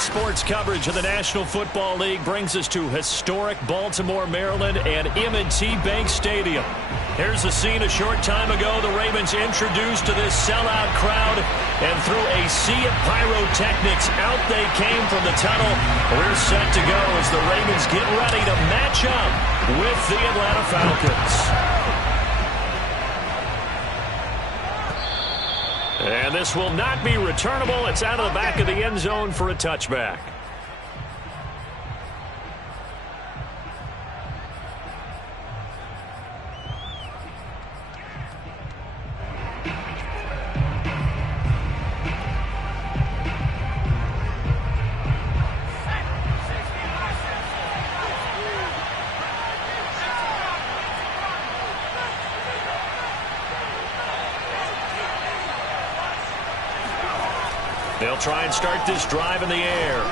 Sports coverage of the National Football League brings us to historic Baltimore, Maryland, and M&T Bank Stadium. Here's the scene a short time ago. The Ravens introduced to this sellout crowd, and through a sea of pyrotechnics, out they came from the tunnel. We're set to go as the Ravens get ready to match up with the Atlanta Falcons. And this will not be returnable. It's out of the back of the end zone for a touchback. They'll try and start this drive in the air.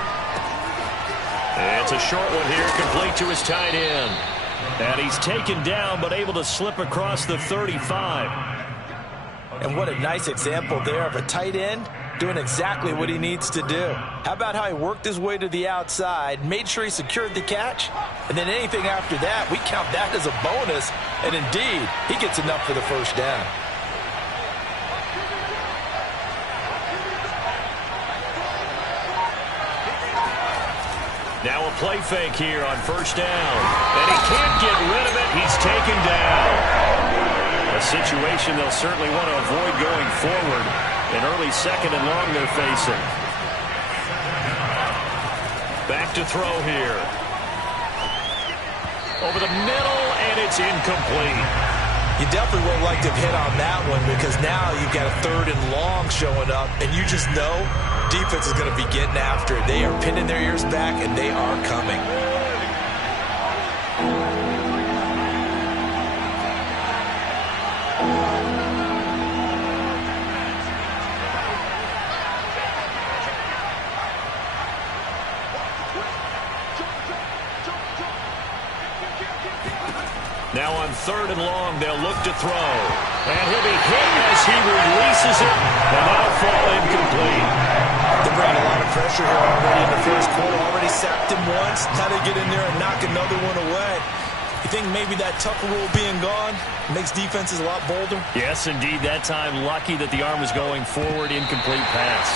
It's a short one here, complete to his tight end. And he's taken down, but able to slip across the 35. And what a nice example there of a tight end doing exactly what he needs to do. How about how he worked his way to the outside, made sure he secured the catch, and then anything after that, we count that as a bonus. And indeed, he gets enough for the first down. Now a play fake here on first down. And he can't get rid of it. He's taken down. A situation they'll certainly want to avoid going forward. An early second and long they're facing. Back to throw here. Over the middle, and it's incomplete. You definitely would like to have hit on that one because now you've got a third and long showing up, and you just know defense is going to be getting after it. They are pinning their ears back, and they are coming. Now on third and long, they'll look to throw. And he'll be hit as he releases it, and that'll fall incomplete. They're bringing a lot of pressure here already in the first quarter. Already sacked him once. Now they get in there and knock another one away. You think maybe that Tucker rule being gone makes defenses a lot bolder? Yes, indeed. That time, lucky that the arm was going forward. Incomplete pass.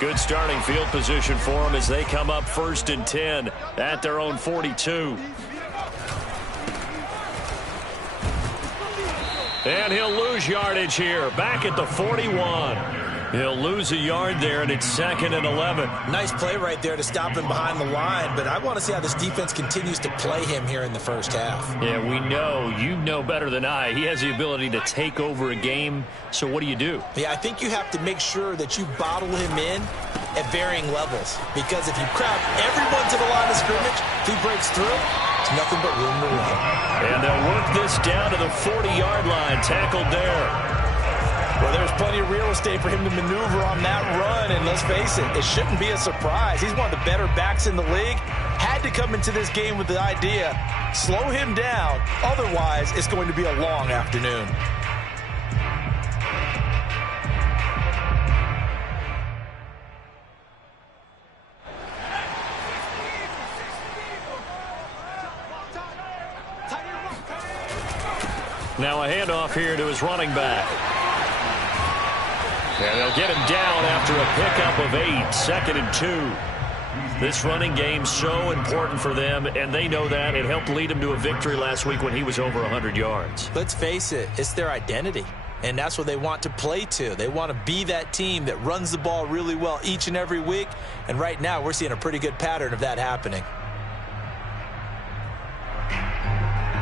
Good starting field position for them as they come up 1st and 10 at their own 42. And he'll lose yardage here, back at the 41. He'll lose a yard there, and it's 2nd and 11. Nice play right there to stop him behind the line, but I want to see how this defense continues to play him here in the first half. Yeah, we know. You know better than I. He has the ability to take over a game, so what do? Yeah, I think you have to make sure that you bottle him in at varying levels, because if you crowd everyone to the line of scrimmage, if he breaks through, it's nothing but room to run. And they'll work this down to the 40-yard line, tackled there. Well, there's plenty of real estate for him to maneuver on that run, and let's face it, it shouldn't be a surprise. He's one of the better backs in the league. Had to come into this game with the idea, slow him down, otherwise it's going to be a long afternoon. Now a handoff here to his running back. And they'll get him down after a pickup of 8, 2nd and 2. This running game so important for them, and they know that. It helped lead them to a victory last week when he was over 100 yards. Let's face it, it's their identity, and that's what they want to play to. They want to be that team that runs the ball really well each and every week, and right now we're seeing a pretty good pattern of that happening.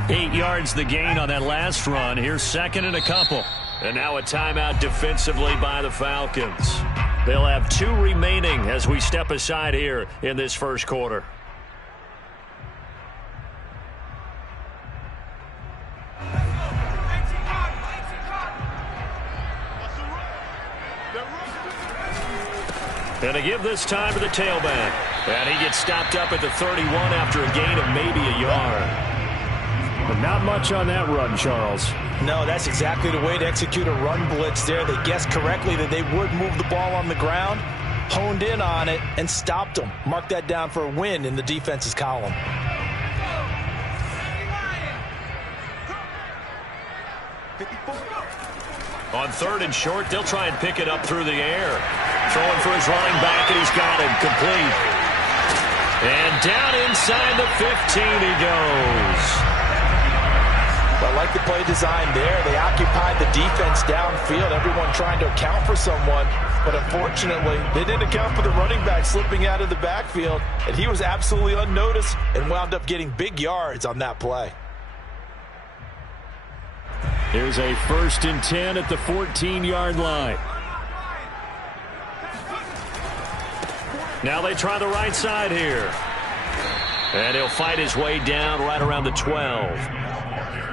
8 yards the gain on that last run. Here's 2nd and a couple. And now a timeout defensively by the Falcons. They'll have 2 remaining as we step aside here in this first quarter. And to give this time to the tailback. And he gets stopped up at the 31 after a gain of maybe a yard. But not much on that run, Charles. No, that's exactly the way to execute a run blitz there. They guessed correctly that they would move the ball on the ground, honed in on it, and stopped them. Mark that down for a win in the defense's column. On 3rd and short, they'll try and pick it up through the air. Throwing for his running back, and he's got it complete. And down inside the 15 he goes. I like the play design there. They occupied the defense downfield, everyone trying to account for someone. But unfortunately, they didn't account for the running back slipping out of the backfield. And he was absolutely unnoticed and wound up getting big yards on that play. Here's a 1st and 10 at the 14-yard line. Now they try the right side here. And he'll fight his way down right around the 12.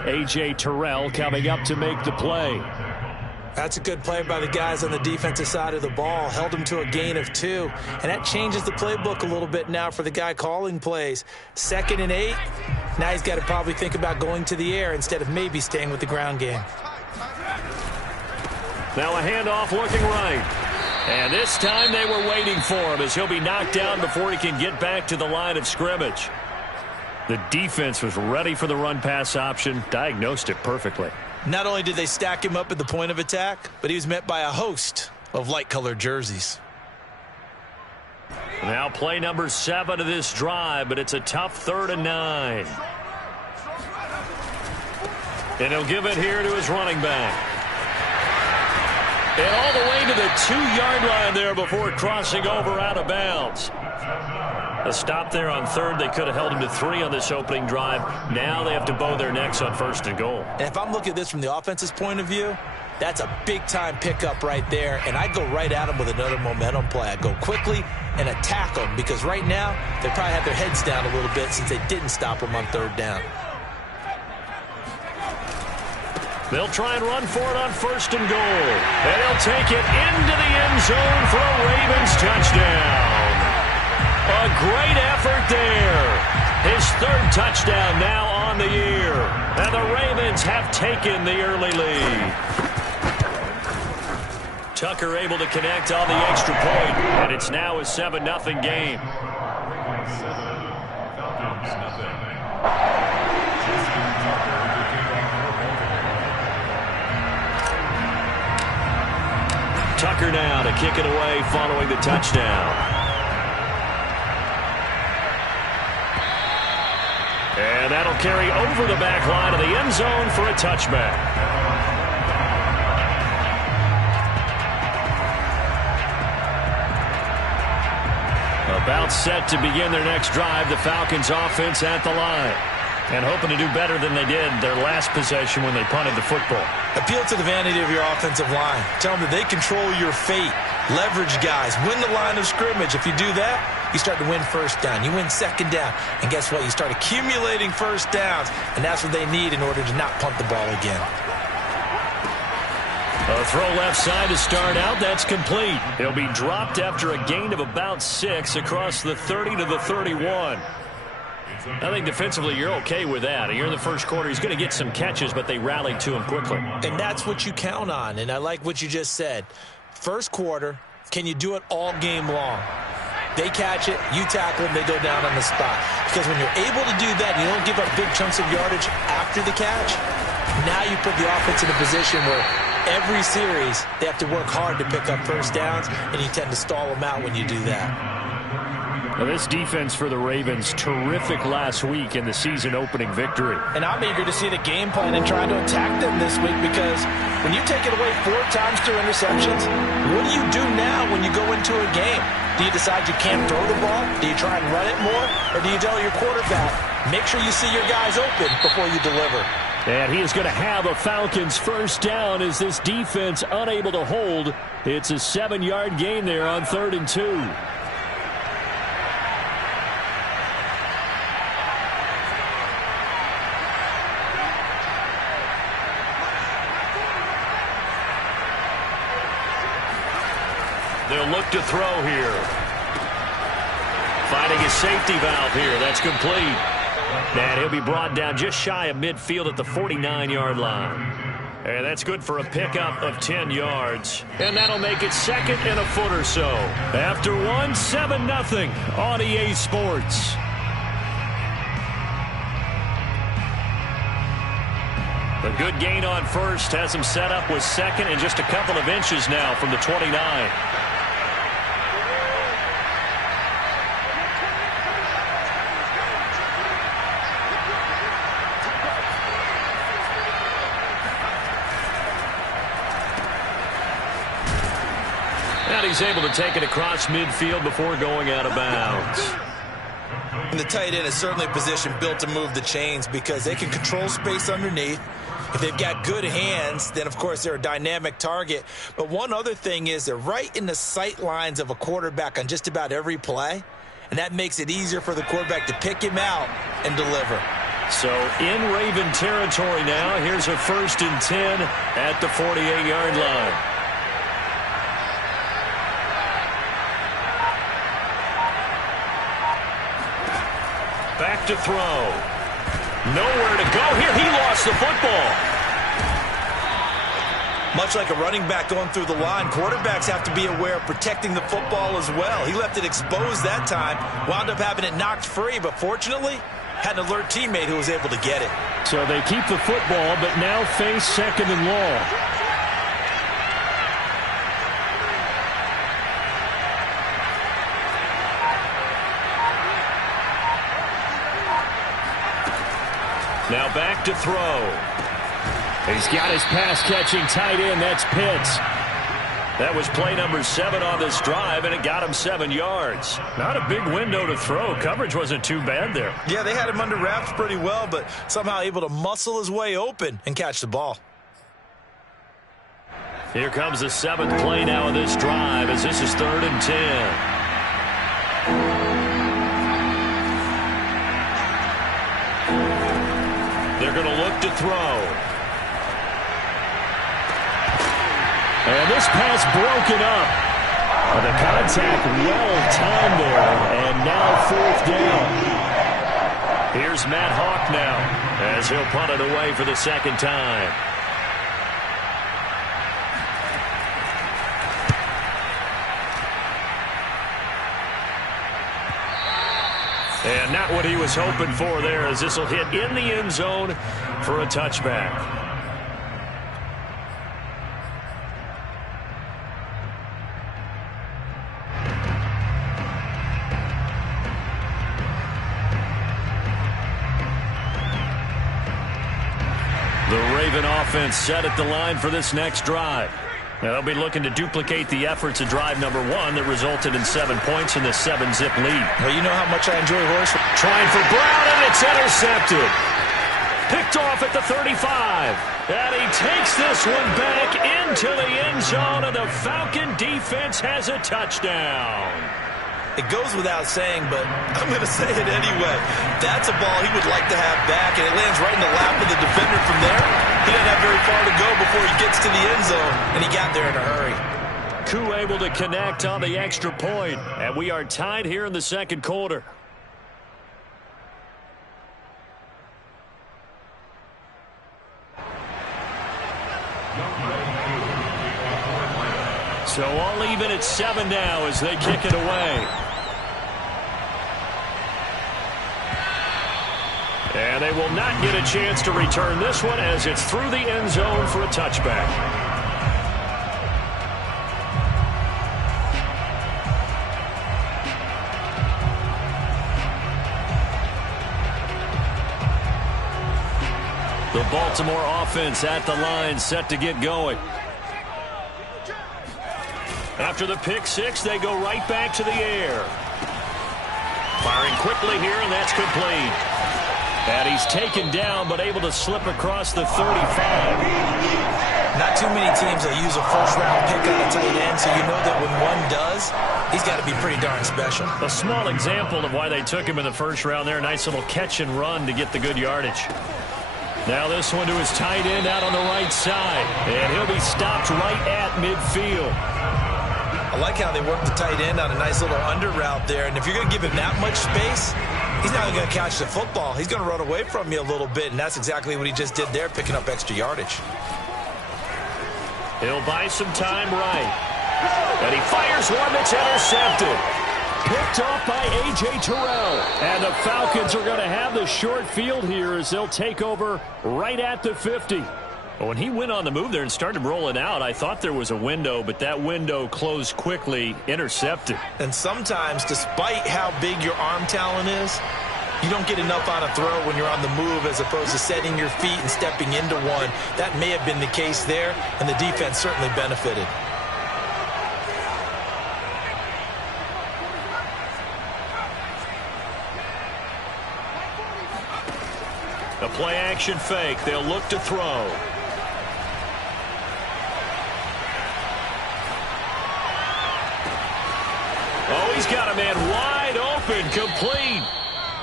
A.J. Terrell coming up to make the play. That's a good play by the guys on the defensive side of the ball. Held him to a gain of 2. And that changes the playbook a little bit now for the guy calling plays. 2nd and 8. Now he's got to probably think about going to the air instead of maybe staying with the ground game. Now a handoff looking right. And this time they were waiting for him as he'll be knocked down before he can get back to the line of scrimmage. The defense was ready for the run-pass option, diagnosed it perfectly. Not only did they stack him up at the point of attack, but he was met by a host of light-colored jerseys. Now play number 7 of this drive, but it's a tough 3rd and 9. And he'll give it here to his running back. And all the way to the 2-yard line there before crossing over out of bounds. A stop there on 3rd. They could have held him to 3 on this opening drive. Now they have to bow their necks on 1st and goal. And if I'm looking at this from the offense's point of view, that's a big-time pickup right there. And I'd go right at him with another momentum play. I'd go quickly and attack them because right now they probably have their heads down a little bit since they didn't stop them on 3rd down. They'll try and run for it on 1st and goal. And he'll take it into the end zone for a Ravens touchdown. A great effort there. His 3rd touchdown now on the year. And the Ravens have taken the early lead. Tucker able to connect on the extra point, and it's now a 7-0 game. Tucker now to kick it away following the touchdown. And that'll carry over the back line of the end zone for a touchback. About set to begin their next drive, the Falcons offense at the line. And hoping to do better than they did their last possession when they punted the football. Appeal to the vanity of your offensive line. Tell them that they control your fate. Leverage guys. Win the line of scrimmage. If you do that, you start to win 1st down. You win 2nd down. And guess what? You start accumulating 1st downs. And that's what they need in order to not punt the ball again. A throw left side to start out. That's complete. He'll be dropped after a gain of about 6 across the 30 to the 31. I think defensively you're okay with that. You're in the first quarter. He's going to get some catches, but they rallied to him quickly. And that's what you count on. And I like what you just said. First quarter, can you do it all game long? They catch it, you tackle them, they go down on the spot. Because when you're able to do that, you don't give up big chunks of yardage after the catch, now you put the offense in a position where every series they have to work hard to pick up 1st downs, and you tend to stall them out when you do that. Now this defense for the Ravens, terrific last week in the season-opening victory. And I'm eager to see the game plan and try to attack them this week because when you take it away 4 times through interceptions, what do you do now when you go into a game? Do you decide you can't throw the ball? Do you try and run it more? Or do you tell your quarterback, make sure you see your guys open before you deliver? And he is going to have a Falcons 1st down as this defense unable to hold. It's a 7-yard gain there on 3rd and 2. They'll look to throw here. Finding his safety valve here. That's complete. And he'll be brought down just shy of midfield at the 49-yard line. And that's good for a pickup of 10 yards. And that'll make it second and a foot or so. After one, 7-0 on EA Sports. A good gain on first has him set up with second and just a couple of inches now from the 29. And he's able to take it across midfield before going out of bounds. And the tight end is certainly a position built to move the chains because they can control space underneath. If they've got good hands, then, of course, they're a dynamic target. But one other thing is they're right in the sight lines of a quarterback on just about every play, and that makes it easier for the quarterback to pick him out and deliver. So in Raven territory now, here's a 1st and 10 at the 48-yard line. Back to throw. Nowhere to go here. He lost the football. Much like a running back going through the line, quarterbacks have to be aware of protecting the football as well. He left it exposed that time, wound up having it knocked free, but fortunately had an alert teammate who was able to get it. So they keep the football, but now face second and long. Now back to throw. He's got his pass-catching tight end. That's Pitts. That was play number 7 on this drive, and it got him 7 yards. Not a big window to throw. Coverage wasn't too bad there. Yeah, they had him under wraps pretty well, but somehow able to muscle his way open and catch the ball. Here comes the 7th play now of this drive as this is 3rd and 10. They're going to look to throw. And this pass broken up. The contact well-timed there, and now 4th down. Here's Matt Hawk now as he'll punt it away for the 2nd time. And not what he was hoping for there, as this will hit in the end zone for a touchback. The Raven offense set at the line for this next drive. Now they'll be looking to duplicate the efforts of drive number 1 that resulted in 7 points in the 7-zip lead. Well, you know how much I enjoy Horace. Trying for Brown, and it's intercepted. Picked off at the 35. And he takes this one back into the end zone, and the Falcon defense has a touchdown. It goes without saying, but I'm going to say it anyway. That's a ball he would like to have back, and it lands right in the lap of the defender from there. He doesn't have very far to go before he gets to the end zone, and he got there in a hurry. Koo able to connect on the extra point, and we are tied here in the 2nd quarter. So all even at 7 now as they kick it away. And they will not get a chance to return this one as it's through the end zone for a touchback. The Baltimore offense at the line, set to get going. After the pick 6, they go right back to the air. Firing quickly here, and that's complete. And he's taken down, but able to slip across the 35. Not too many teams will use a first-round pick on a tight end, so you know that when one does, he's got to be pretty darn special. A small example of why they took him in the first round there. Nice little catch and run to get the good yardage. Now this one to his tight end out on the right side. And he'll be stopped right at midfield. I like how they work the tight end on a nice little under route there. And if you're going to give him that much space, he's not going to catch the football. He's going to run away from you a little bit, and that's exactly what he just did there, picking up extra yardage. He'll buy some time right. And he fires one that's intercepted. Picked off by A.J. Terrell. And the Falcons are going to have the short field here as they'll take over right at the 50. When he went on the move there and started rolling out, I thought there was a window, but that window closed quickly, intercepted. And sometimes, despite how big your arm talent is, you don't get enough on a throw when you're on the move as opposed to setting your feet and stepping into one. That may have been the case there, and the defense certainly benefited. A play-action fake. They'll look to throw. Oh, he's got a man wide open, complete.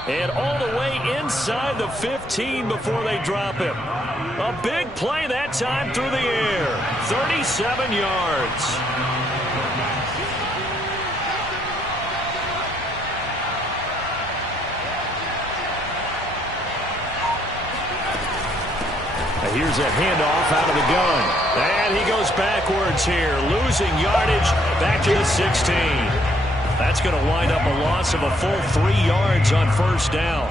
And all the way inside the 15 before they drop him. A big play that time through the air. 37 yards. Here's a handoff out of the gun. And he goes backwards here, losing yardage back to the 16. That's going to wind up a loss of a full 3 yards on first down.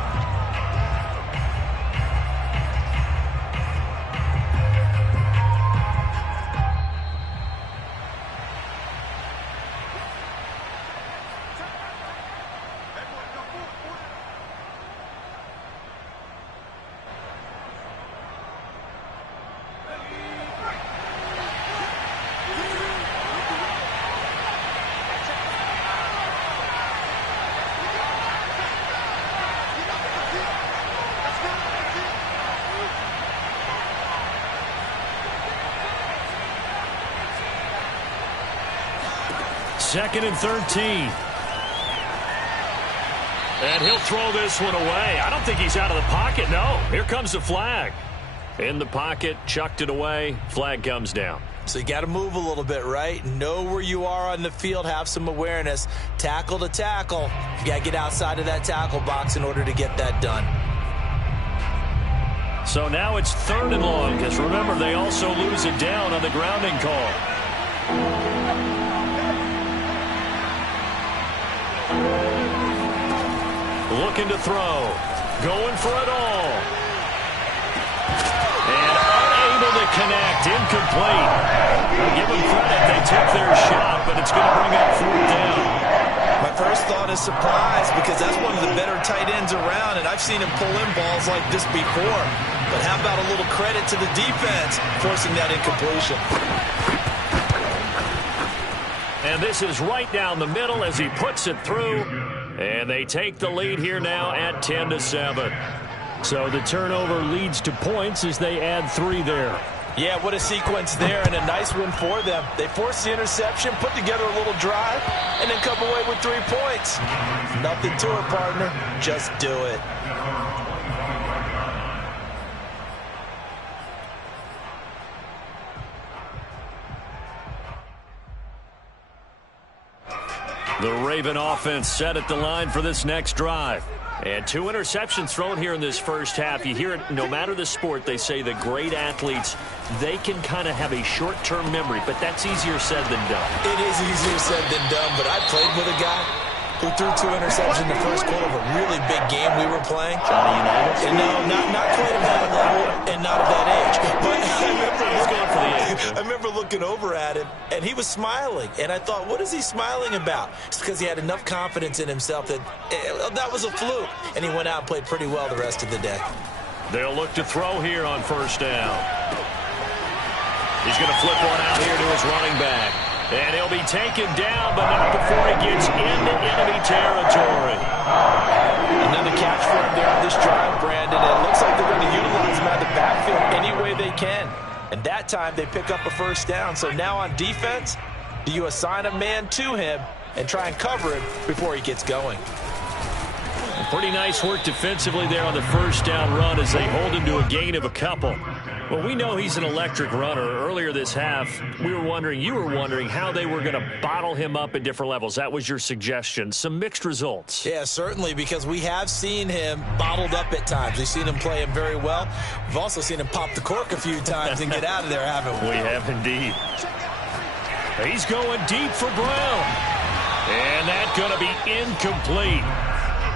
Second and 13. And he'll throw this one away. I don't think he's out of the pocket. No, here comes the flag. In the pocket, chucked it away. Flag comes down. So you got to move a little bit, right? Know where you are on the field. Have some awareness. Tackle to tackle. You got to get outside of that tackle box in order to get that done. So now it's 3rd and long, because remember, they also lose it down on the grounding call. Looking to throw. Going for it all. And unable to connect. Incomplete. I'll give them credit. They took their shot, but it's going to bring up 4th down. My first thought is surprise, because that's one of the better tight ends around, and I've seen him pull in balls like this before. But how about a little credit to the defense forcing that incompletion? And this is right down the middle as he puts it through. And they take the lead here now at 10-7. So the turnover leads to points as they add 3 there. Yeah, what a sequence there, and a nice win for them. They forced the interception, put together a little drive, and then come away with 3 points. Nothing to it, partner. Just do it. The Raven offense set at the line for this next drive. And 2 interceptions thrown here in this first half. You hear it, no matter the sport, they say the great athletes, they can kind of have a short-term memory, but that's easier said than done. It is easier said than done, but I played with a guy who threw 2 interceptions in the first quarter of a really big game we were playing. Johnny Unitas? And no, not quite of that level and not of that age. But I remember looking over at him, and he was smiling. And I thought, what is he smiling about? It's because he had enough confidence in himself that that was a fluke. And he went out and played pretty well the rest of the day. They'll look to throw here on first down. He's going to flip one out here to his running back. And he'll be taken down, but not before he gets into enemy territory. Another catch for him there on this drive, Brandon. And it looks like they're going to utilize him out of the backfield any way they can. And that time they pick up a first down. So now on defense, do you assign a man to him and try and cover him before he gets going? Pretty nice work defensively there on the first down run as they hold him to a gain of a couple. Well, we know he's an electric runner. Earlier this half, you were wondering how they were going to bottle him up at different levels. That was your suggestion. Some mixed results. Yeah, certainly, because we have seen him bottled up at times. We've seen him play him very well. We've also seen him pop the cork a few times and get out of there, haven't we? We have indeed. He's going deep for Brown. And that's going to be incomplete.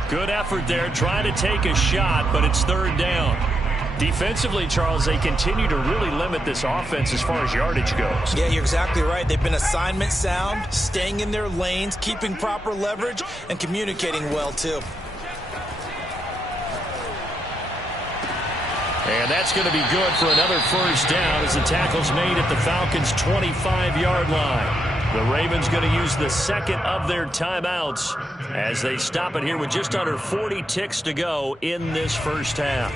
Good effort there, trying to take a shot, but it's third down. Defensively, Charles, they continue to really limit this offense as far as yardage goes. Yeah, you're exactly right. They've been assignment sound, staying in their lanes, keeping proper leverage, and communicating well, too. And that's going to be good for another first down as the tackle's made at the Falcons' 25-yard line. The Ravens going to use the second of their timeouts as they stop it here with just under 40 ticks to go in this first half.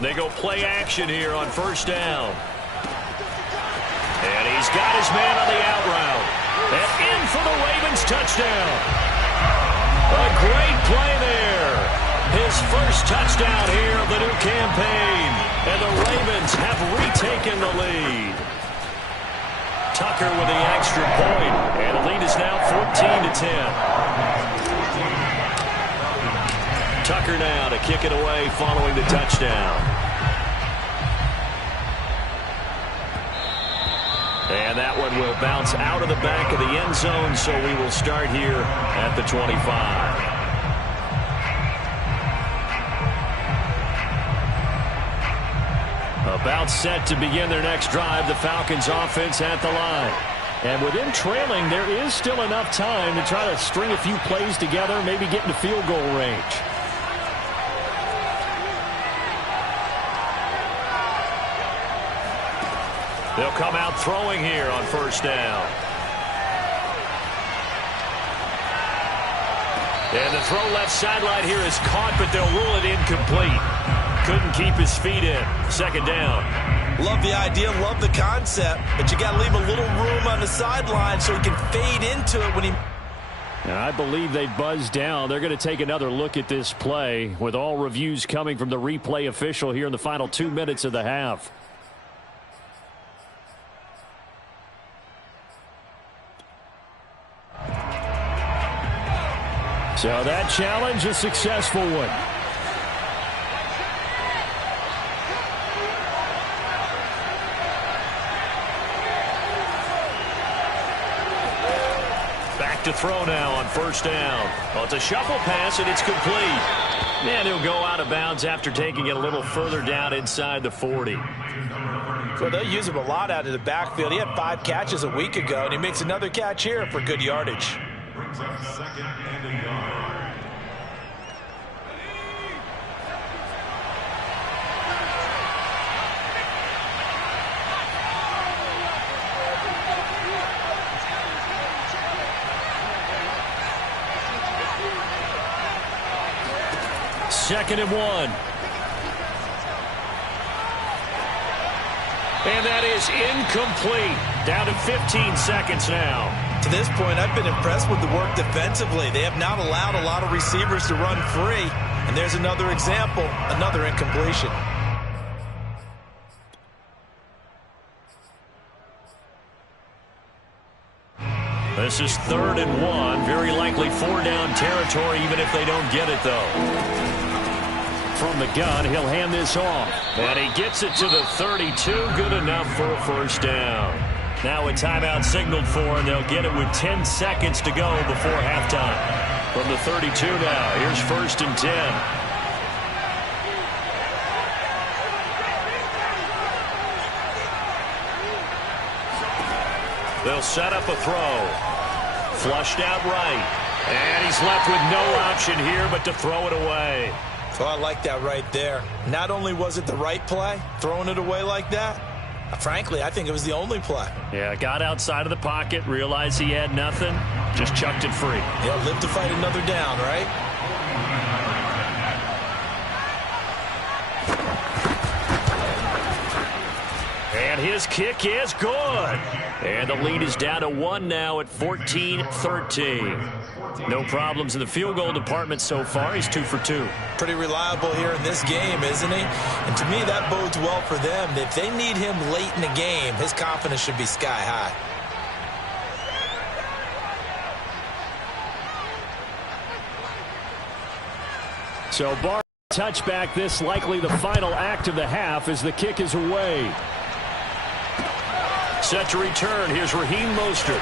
They go play action here on first down. And he's got his man on the out route. And in for the Ravens touchdown. A great play there. His first touchdown here of the new campaign. And the Ravens have retaken the lead. Tucker with the extra point. And the lead is now 14-10. Tucker now to kick it away following the touchdown. And that one will bounce out of the back of the end zone, so we will start here at the 25. About set to begin their next drive, the Falcons offense at the line. And with them trailing, there is still enough time to try to string a few plays together, maybe get into field goal range. They'll come out throwing here on first down. And the throw left sideline here is caught, but they'll rule it incomplete. Couldn't keep his feet in. Second down. Love the idea, love the concept, but you got to leave a little room on the sideline so he can fade into it when he... And I believe they buzzed down. They're going to take another look at this play with all reviews coming from the replay official here in the final 2 minutes of the half. So that challenge, a successful one. Back to throw now on first down. Well, it's a shuffle pass, and it's complete. And he'll go out of bounds after taking it a little further down inside the 40. Well, they'll use him a lot out of the backfield. He had 5 catches a week ago, and he makes another catch here for good yardage. Brings up second and a yard. Second and 1. And that is incomplete. Down to 15 seconds now. To this point, I've been impressed with the work defensively. They have not allowed a lot of receivers to run free. And there's another example, another incompletion. This is 3rd and 1. Very likely 4-down territory, even if they don't get it, though. From the gun, he'll hand this off. And he gets it to the 32. Good enough for a first down. Now a timeout signaled for, and they'll get it with 10 seconds to go before halftime. From the 32 now, here's 1st and 10. They'll set up a throw. Flushed out right. And he's left with no option here but to throw it away. Oh, I like that right there. Not only was it the right play, throwing it away like that, frankly, I think it was the only play. Yeah, got outside of the pocket, realized he had nothing, just chucked it free. Yeah, live to fight another down, right? And his kick is good. And the lead is down to 1 now at 14-13. No problems in the field goal department so far. He's 2 for 2. Pretty reliable here in this game, isn't he? And to me, that bodes well for them. If they need him late in the game, his confidence should be sky high. So bar touchback, this likely the final act of the half as the kick is away. Set to return. Here's Raheem Mostert.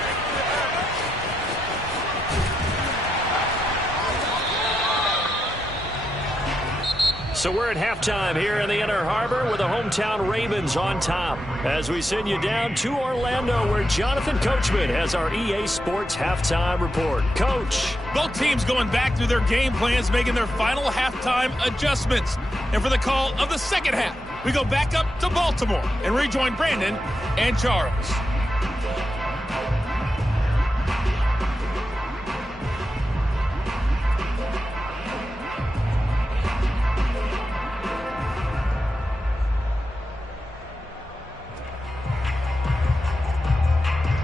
So we're at halftime here in the Inner Harbor with the hometown Ravens on top. As we send you down to Orlando where Jonathan Coachman has our EA Sports halftime report. Coach. Both teams going back through their game plans, making their final halftime adjustments. And for the call of the second half, we go back up to Baltimore and rejoin Brandon and Charles.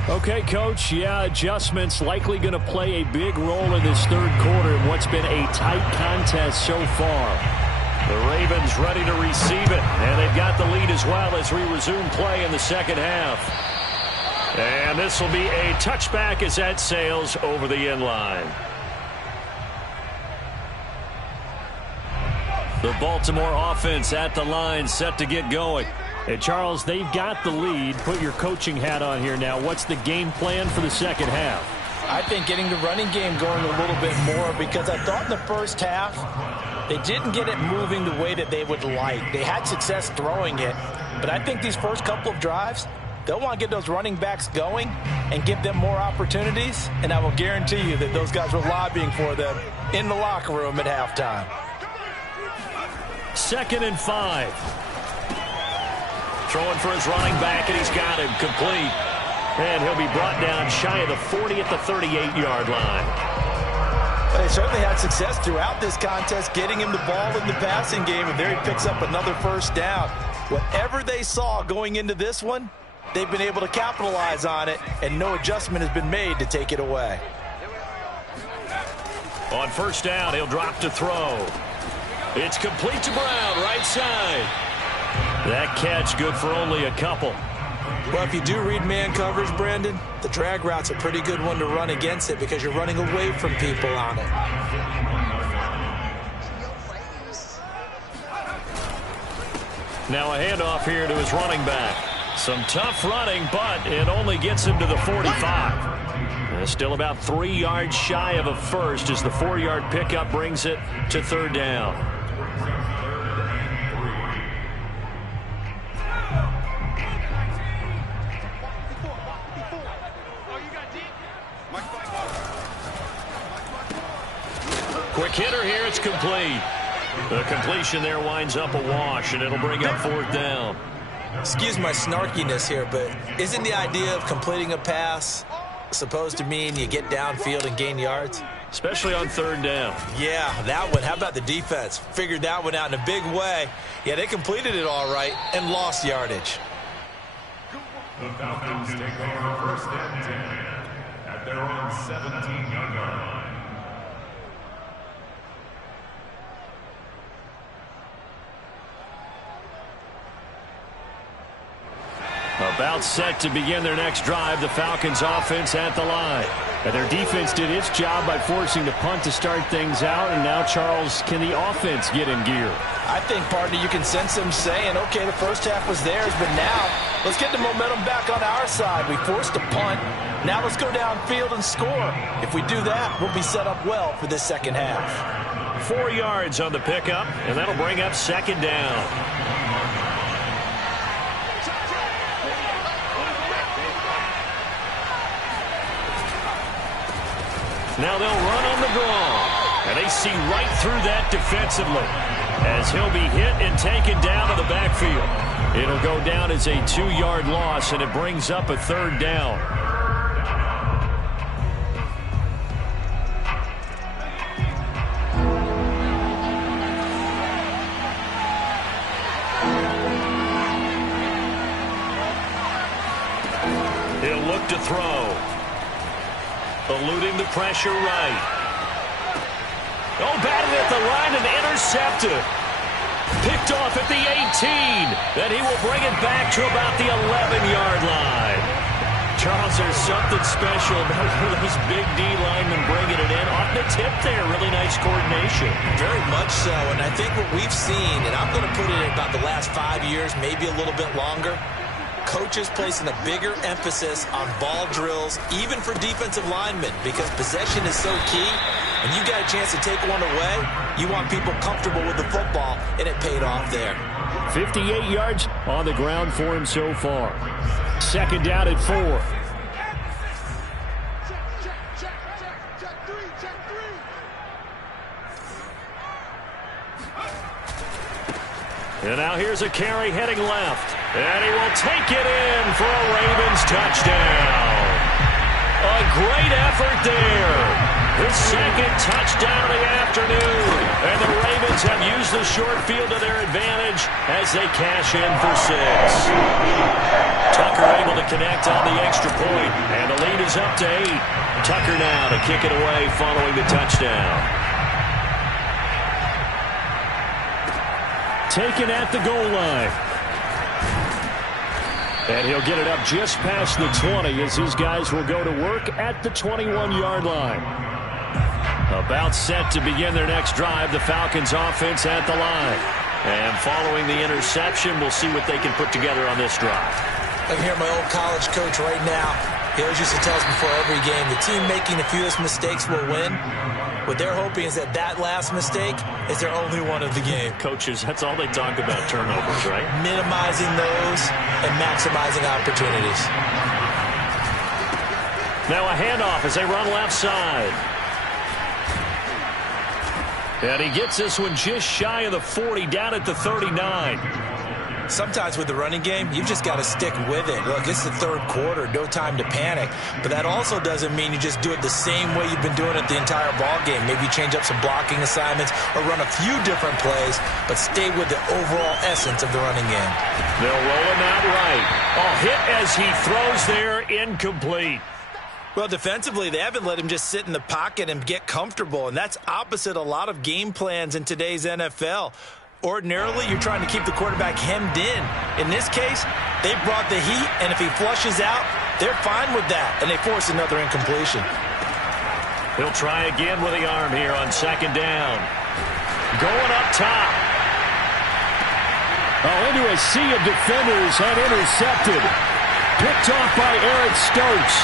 Okay, Coach, adjustments likely going to play a big role in this third quarter in what's been a tight contest so far. The Ravens ready to receive it, and they've got the lead as well as we resume play in the second half. And this will be a touchback as that sails over the end line. The Baltimore offense at the line set to get going. Hey, Charles, they've got the lead. Put your coaching hat on here now. What's the game plan for the second half? I think getting the running game going a little bit more because I thought in the first half they didn't get it moving the way that they would like. They had success throwing it, but I think these first couple of drives, they'll want to get those running backs going and give them more opportunities, and I will guarantee you that those guys were lobbying for them in the locker room at halftime. 2nd and 5. Throwing for his running back, and he's got him complete. And he'll be brought down shy of the 40 at the 38-yard line. They certainly had success throughout this contest, getting him the ball in the passing game, and there he picks up another first down. Whatever they saw going into this one, they've been able to capitalize on it, and no adjustment has been made to take it away. On first down, he'll drop to throw. It's complete to Brown, right side. That catch good for only a couple. Well, if you do read man coverage, Brandon, the drag route's a pretty good one to run against it because you're running away from people on it. Now a handoff here to his running back. Some tough running, but it only gets him to the 45. Still about 3 yards shy of a first as the 4-yard pickup brings it to third down. Quick hitter here, it's complete. The completion there winds up a wash, and it'll bring up fourth down. Excuse my snarkiness here, but isn't the idea of completing a pass supposed to mean you get downfield and gain yards? Especially on third down. Yeah, that one. How about the defense? Figured that one out in a big way. Yeah, they completed it all right and lost yardage. The Falcons take over first and 10 at their own 17-yard line. About set to begin their next drive, the Falcons offense at the line. And their defense did its job by forcing the punt to start things out, and now, Charles, can the offense get in gear? I think, partner, you can sense them saying, okay, the first half was theirs, but now let's get the momentum back on our side. We forced a punt. Now let's go downfield and score. If we do that, we'll be set up well for this second half. 4 yards on the pickup, and that'll bring up second down. Now they'll run on the draw. And they see right through that defensively as he'll be hit and taken down to the backfield. It'll go down as a 2-yard loss, and it brings up a third down. He'll look to throw. Eluding the pressure right. Oh, batted at the line and intercepted. Picked off at the 18. Then he will bring it back to about the 11-yard line. Charles, there's something special about those big D linemen bringing it in. Off the tip there, really nice coordination. Very much so, and I think what we've seen, and I'm going to put it in about the last 5 years, maybe a little bit longer, coaches placing a bigger emphasis on ball drills, even for defensive linemen, because possession is so key. And you got a chance to take one away, you want people comfortable with the football, and it paid off there. 58 yards on the ground for him so far. Second down at 4. And now here's a carry heading left. And he will take it in for a Ravens touchdown. A great effort there. His second touchdown of the afternoon. And the Ravens have used the short field to their advantage as they cash in for 6. Tucker able to connect on the extra point. And the lead is up to 8. Tucker now to kick it away following the touchdown. Taken at the goal line. And he'll get it up just past the 20 as his guys will go to work at the 21-yard line. About set to begin their next drive, the Falcons offense at the line. And following the interception, we'll see what they can put together on this drive. I'm hearing my old college coach right now. He always used to tell us before every game, the team making the fewest mistakes will win. What they're hoping is that last mistake is their only one of the game. Coaches, that's all they talk about, turnovers, right? Minimizing those and maximizing opportunities. Now a handoff as they run left side. And he gets this one just shy of the 40, down at the 39. Sometimes with the running game, you've just got to stick with it. Look, it's the third quarter, no time to panic. But that also doesn't mean you just do it the same way you've been doing it the entire ball game. Maybe change up some blocking assignments or run a few different plays, but stay with the overall essence of the running game. They'll roll him out right. Oh, hit as he throws there, incomplete. Well, defensively, they haven't let him just sit in the pocket and get comfortable, and that's opposite a lot of game plans in today's NFL. Ordinarily, you're trying to keep the quarterback hemmed in. In this case, they brought the heat, and if he flushes out, they're fine with that, and they force another incompletion. He'll try again with the arm here on second down. Going up top. Oh, into a sea of defenders and intercepted. Picked off by Eric Stokes.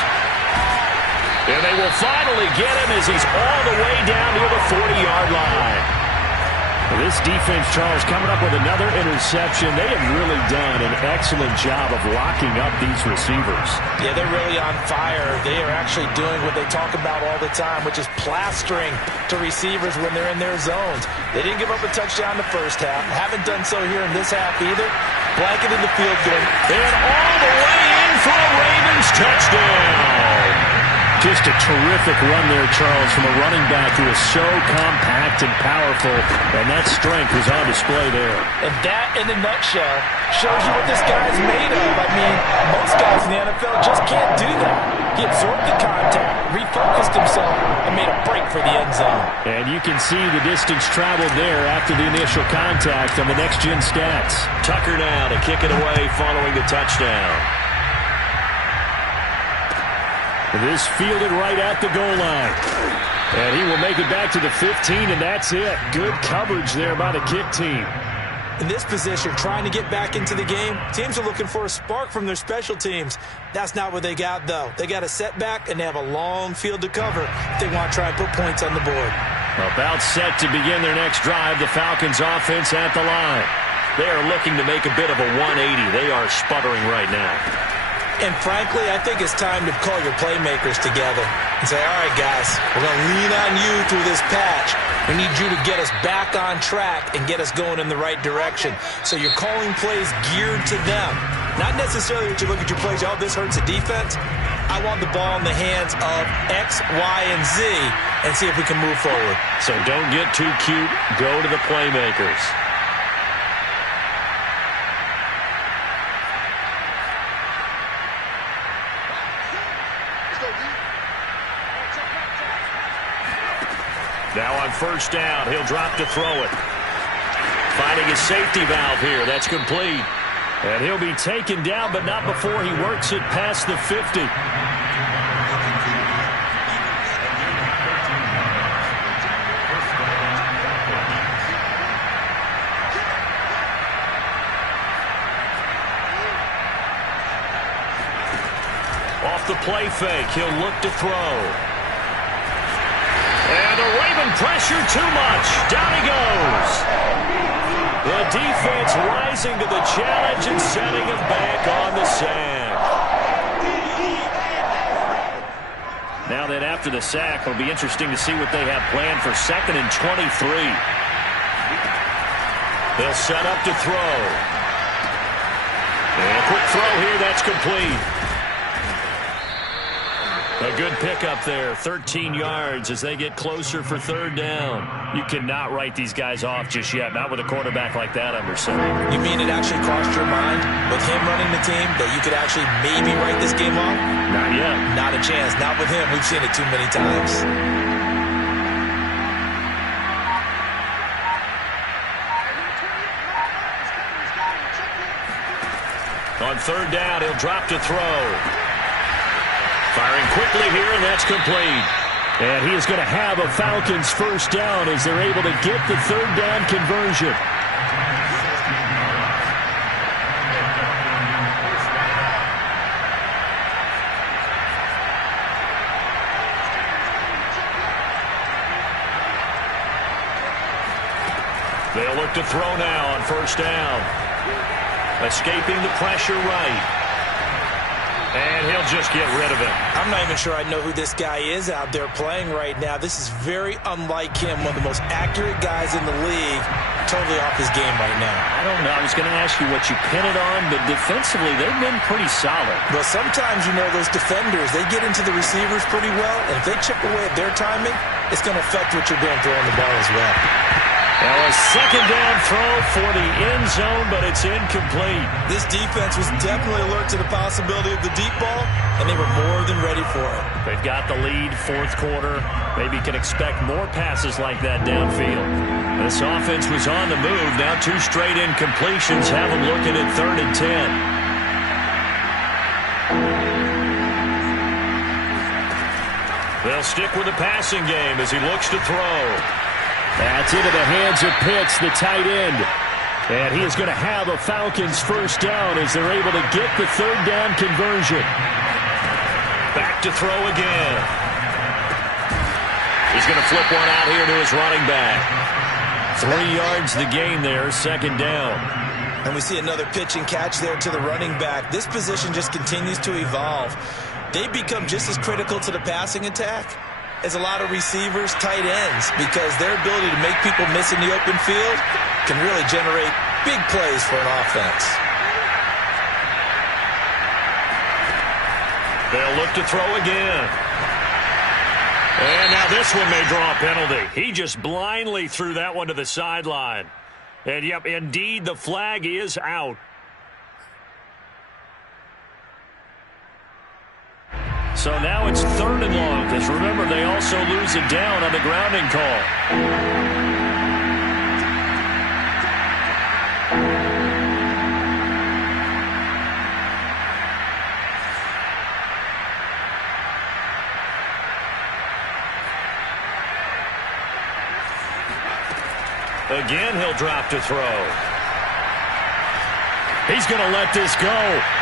And they will finally get him as he's all the way down near the 40-yard line. This defense, Charles, coming up with another interception. They have really done an excellent job of locking up these receivers. Yeah, they're really on fire. They are actually doing what they talk about all the time, which is plastering to receivers when they're in their zones. They didn't give up a touchdown the first half. Haven't done so here in this half either. Blanketed the field goal. And all the way in for a Ravens touchdown. Just a terrific run there, Charles, from a running back who is so compact and powerful, and that strength was on display there. And that, in a nutshell, shows you what this guy's made of. I mean, most guys in the NFL just can't do that. He absorbed the contact, refocused himself, and made a break for the end zone. And you can see the distance traveled there after the initial contact on the next-gen stats. Tucker now to kick it away following the touchdown. This fielded right at the goal line. And he will make it back to the 15, and that's it. Good coverage there by the kick team. In this position, trying to get back into the game, teams are looking for a spark from their special teams. That's not what they got, though. They got a setback, and they have a long field to cover if they want to try and put points on the board. About set to begin their next drive, the Falcons offense at the line. They are looking to make a bit of a 180. They are sputtering right now. And frankly, I think it's time to call your playmakers together and say, all right, guys, we're going to lean on you through this patch. We need you to get us back on track and get us going in the right direction. So you're calling plays geared to them. Not necessarily that you look at your plays, oh, this hurts the defense. I want the ball in the hands of X, Y, and Z and see if we can move forward. So don't get too cute. Go to the playmakers. Now on first down, he'll drop to throw it. Finding his safety valve here. That's complete. And he'll be taken down, but not before he works it past the 50. Off the play fake, he'll look to throw. And the Raven pressure too much. Down he goes. The defense rising to the challenge and setting him back on the sack. Now then, after the sack, it'll be interesting to see what they have planned for 2nd and 23. They'll set up to throw. And a quick throw here, that's complete. A good pickup there, 13 yards as they get closer for 3rd down. You cannot write these guys off just yet, not with a quarterback like that under center. You mean it actually crossed your mind with him running the team that you could actually maybe write this game off? Not yet. Not a chance. Not with him. We've seen it too many times. On 3rd down, he'll drop to throw. Firing quickly here, and that's complete. And he is going to have a Falcons first down as they're able to get the 3rd down conversion. They'll look to throw now on first down. Escaping the pressure right. And he'll just get rid of it. I'm not even sure I know who this guy is out there playing right now. This is very unlike him, one of the most accurate guys in the league. Totally off his game right now. I don't know. I was going to ask you what you pin it on, but defensively, they've been pretty solid. But sometimes, you know, those defenders, they get into the receivers pretty well, and if they chip away at their timing, it's going to affect what you're doing throwing the ball as well. Now a 2nd down throw for the end zone, but it's incomplete. This defense was definitely alert to the possibility of the deep ball, and they were more than ready for it. They've got the lead, 4th quarter. Maybe can expect more passes like that downfield. This offense was on the move. Now 2 straight incompletions have them looking at 3rd and 10. They'll stick with the passing game as he looks to throw. That's into the hands of Pitts, the tight end. And he is going to have a Falcons first down as they're able to get the 3rd down conversion. Back to throw again. He's going to flip one out here to his running back. 3 yards the gain there, 2nd down. And we see another pitch and catch there to the running back. This position just continues to evolve. They become just as critical to the passing attack as a lot of receivers, tight ends, because their ability to make people miss in the open field can really generate big plays for an offense. They'll look to throw again. And now this one may draw a penalty. He just blindly threw that one to the sideline. And, yep, indeed, the flag is out. So now it's 3rd and long, because remember, they also lose it down on the grounding call. Again, he'll drop to throw. He's going to let this go.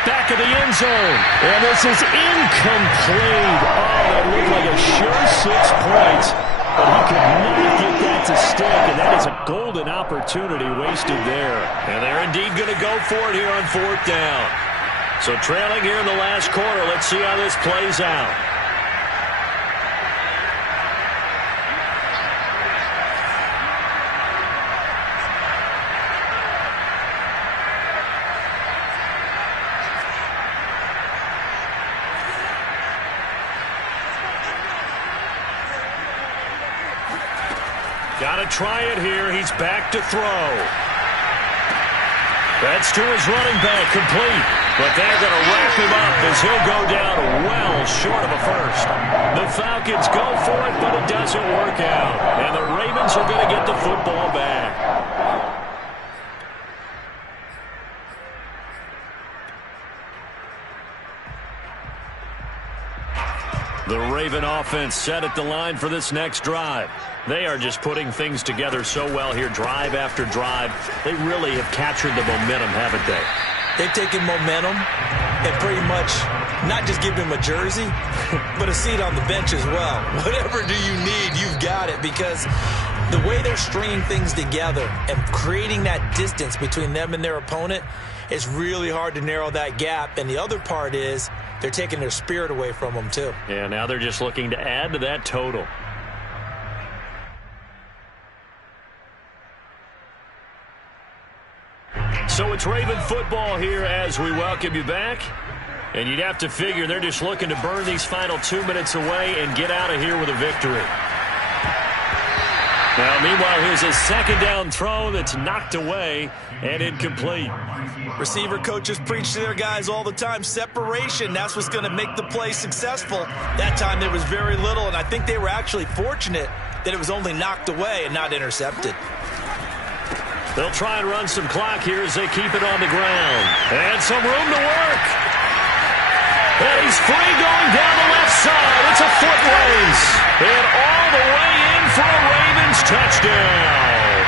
Back of the end zone. And this is incomplete. Oh, that looked like a sure 6 points. But he could not get that to stick. And that is a golden opportunity wasted there. And they're indeed going to go for it here on 4th down. So trailing here in the last quarter. Let's see how this plays out. Got to try it here. He's back to throw. That's to his running back, complete. But they're going to wrap him up as he'll go down well short of a first. The Falcons go for it, but it doesn't work out. And the Ravens are going to get the football back. The Raven offense set at the line for this next drive. They are just putting things together so well here, drive after drive. They really have captured the momentum, haven't they? They've taken momentum and pretty much not just give him a jersey, but a seat on the bench as well. Whatever do you need, you've got it, because the way they're stringing things together and creating that distance between them and their opponent is really hard to narrow that gap. And the other part is they're taking their spirit away from them too. Yeah, now they're just looking to add to that total. So it's Raven football here as we welcome you back. And you'd have to figure they're just looking to burn these final 2 minutes away and get out of here with a victory. Now, meanwhile, here's a second down throw that's knocked away and incomplete. Receiver coaches preach to their guys all the time. Separation, that's what's going to make the play successful. That time there was very little, and I think they were actually fortunate that it was only knocked away and not intercepted. They'll try and run some clock here as they keep it on the ground. And some room to work. And he's free going down the left side. It's a foot race. And all the way in for a Ravens touchdown.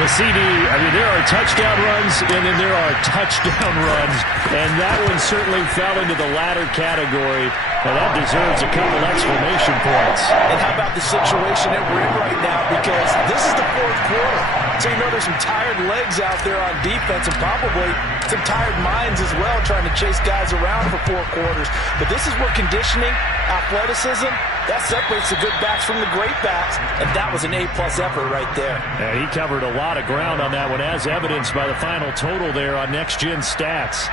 Well, CD, I mean, there are touchdown runs, and then there are touchdown runs. And that one certainly fell into the latter category. Now, that deserves a couple exclamation points. And how about the situation that we're in right now? Because this is the fourth quarter. So you know there's some tired legs out there on defense and probably some tired minds as well trying to chase guys around for 4 quarters. But this is where conditioning, athleticism, that separates the good backs from the great backs. And that was an A-plus effort right there. Yeah, he covered a lot of ground on that one, as evidenced by the final total there on Next Gen Stats.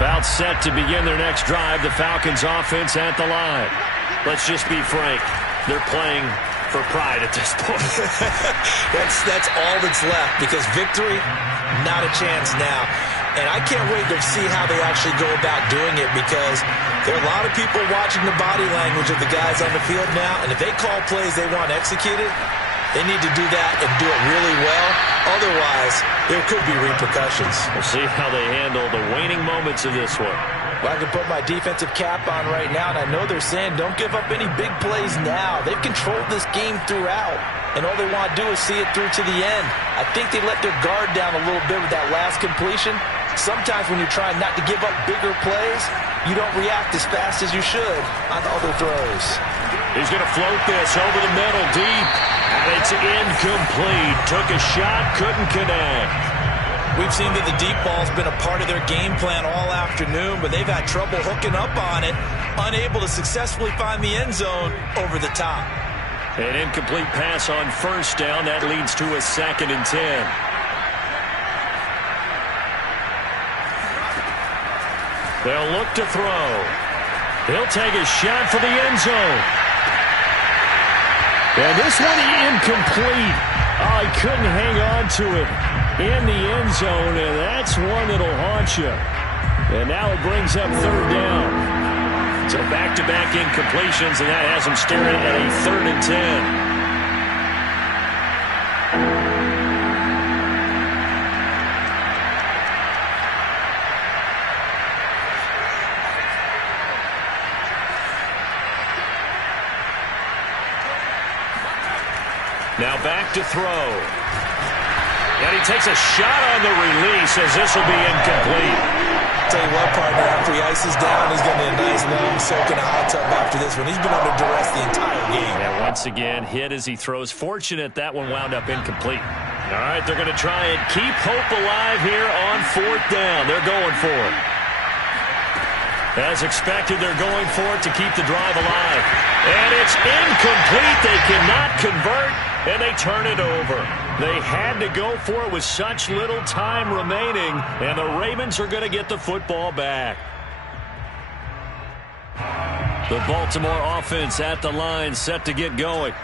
About set to begin their next drive, the Falcons offense at the line. Let's just be frank, they're playing for pride at this point. That's all that's left, because victory, not a chance now. And I can't wait to see how they actually go about doing it, because there are a lot of people watching the body language of the guys on the field now, and if they call plays they want executed, they need to do that and do it really well. Otherwise, there could be repercussions. We'll see how they handle the waning moments of this one. Well, I can put my defensive cap on right now, and I know they're saying don't give up any big plays now. They've controlled this game throughout, and all they want to do is see it through to the end. I think they let their guard down a little bit with that last completion. Sometimes when you're trying not to give up bigger plays, you don't react as fast as you should on other throws. He's going to float this over the middle deep, and it's incomplete. Took a shot, couldn't connect. We've seen that the deep ball's been a part of their game plan all afternoon, but they've had trouble hooking up on it, unable to successfully find the end zone over the top. An incomplete pass on first down. That leads to a 2nd and 10. They'll look to throw. He'll take a shot for the end zone. And this one incomplete. Oh, he couldn't hang on to it in the end zone, and that's one that'll haunt you. And now it brings up 3rd down. So back-to-back incompletions, and that has them staring at a 3rd and 10. Now back to throw. And he takes a shot on the release as this will be incomplete. Tell you what, partner, after he ices down, he's going to be a nice long soak in a hot tub after this one. He's been under duress the entire game. Yeah, once again, hit as he throws. Fortunate that one wound up incomplete. All right, they're going to try and keep hope alive here on 4th down. They're going for it. As expected, they're going for it to keep the drive alive. And it's incomplete. They cannot convert, and they turn it over. They had to go for it with such little time remaining, and the Ravens are going to get the football back. The Baltimore offense at the line, set to get going.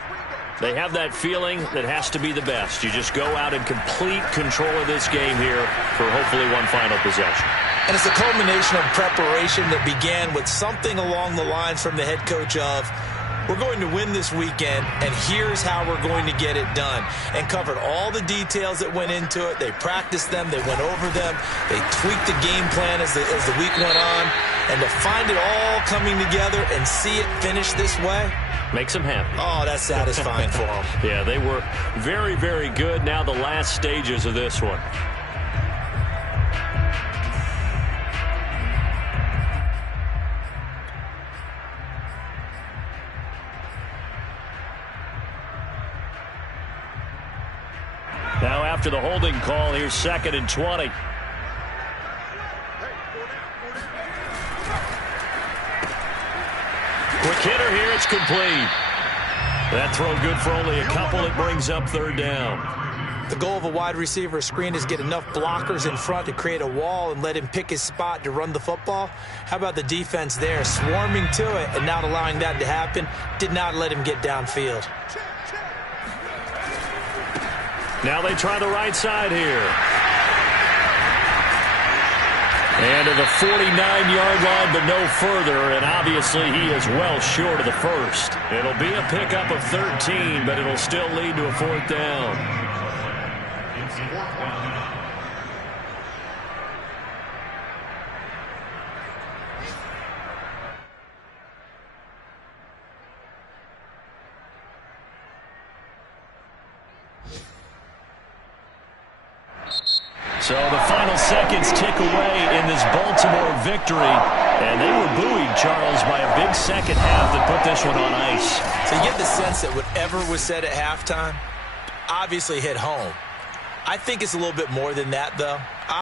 They have that feeling that has to be the best. You just go out in complete control of this game here for hopefully one final possession. And it's a culmination of preparation that began with something along the lines from the head coach of, we're going to win this weekend, and here's how we're going to get it done. And covered all the details that went into it. They practiced them. They went over them. They tweaked the game plan as the week went on. And to find it all coming together and see it finish this way, makes them happy. Oh, that's satisfying for them. Yeah, they were very, very good. Now the last stages of this one. Now after the holding call, here's 2nd and 20. Quick hitter here, it's complete. That throw good for only a couple. It brings up 3rd down. The goal of a wide receiver screen is get enough blockers in front to create a wall and let him pick his spot to run the football. How about the defense there, swarming to it and not allowing that to happen? Did not let him get downfield. Now they try the right side here. And to the 49-yard line, but no further. And obviously he is well short of the first. It'll be a pickup of 13, but it'll still lead to a 4th down. So the final seconds tick away in this Baltimore victory. And they were buoyed, Charles, by a big second half that put this one on ice. So you get the sense that whatever was said at halftime obviously hit home. I think it's a little bit more than that, though.